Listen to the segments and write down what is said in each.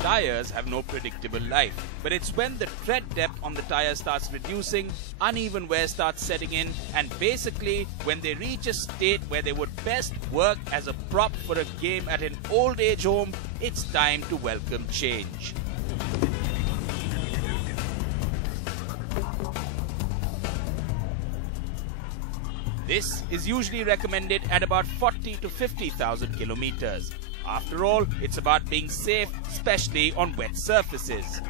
Tires have no predictable life, but it's when the tread depth on the tire starts reducing, uneven wear starts setting in, and basically when they reach a state where they would best work as a prop for a game at an old age home, it's time to welcome change. This is usually recommended at about 40 to 50,000 kilometers. After all, it's about being safe, especially on wet surfaces.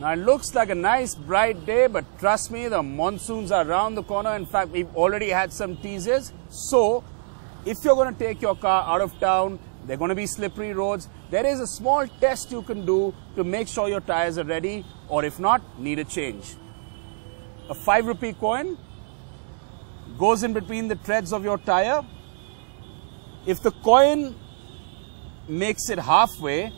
Now it looks like a nice bright day, but trust me, the monsoons are around the corner. In fact, we've already had some teasers. So, if you're going to take your car out of town, they're going to be slippery roads. There is a small test you can do to make sure your tires are ready, or if not, need a change. A 5 rupee coin goes in between the treads of your tire. If the coin makes it halfway,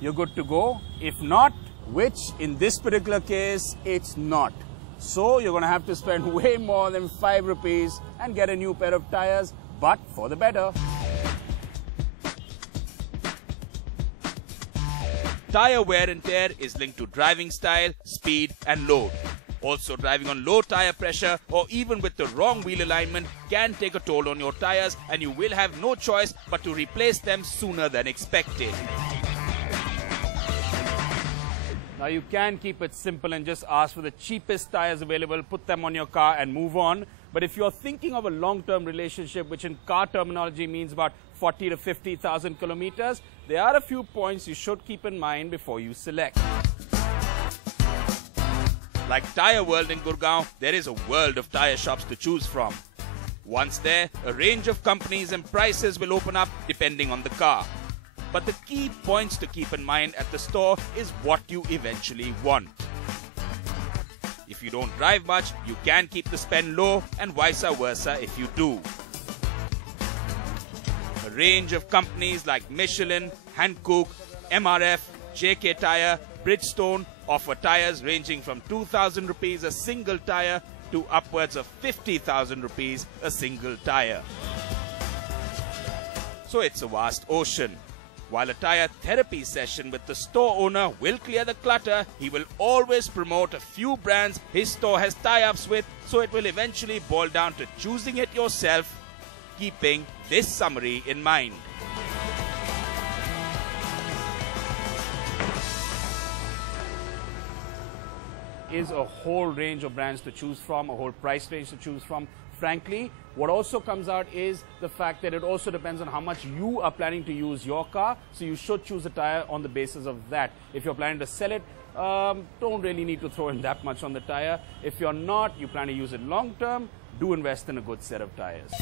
you're good to go. If not, which in this particular case, it's not. So you're going to have to spend way more than 5 rupees and get a new pair of tires, but for the better. Tire wear and tear is linked to driving style, speed and load. Also, driving on low tire pressure or even with the wrong wheel alignment can take a toll on your tires, and you will have no choice but to replace them sooner than expected. Now you can keep it simple and just ask for the cheapest tires available, put them on your car and move on. But if you're thinking of a long-term relationship, which in car terminology means about 40 to 50,000 kilometers, there are a few points you should keep in mind before you select. Like Tyre World in Gurgaon, there is a world of tyre shops to choose from. Once there, a range of companies and prices will open up depending on the car. But the key points to keep in mind at the store is what you eventually want. If you don't drive much, you can keep the spend low, and vice versa if you do. A range of companies like Michelin, Hankook, MRF, JK Tyre, Bridgestone offer tires ranging from 2,000 rupees a single tire to upwards of 50,000 rupees a single tire. So it's a vast ocean. While a tire therapy session with the store owner will clear the clutter, he will always promote a few brands his store has tie-ups with, so it will eventually boil down to choosing it yourself, keeping this summary in mind. Is a whole range of brands to choose from, a whole price range to choose from. Frankly, what also comes out is the fact that it also depends on how much you are planning to use your car. So you should choose a tire on the basis of that. If you're planning to sell it, don't really need to throw in that much on the tire. If you're not, you plan to use it long term, do invest in a good set of tires.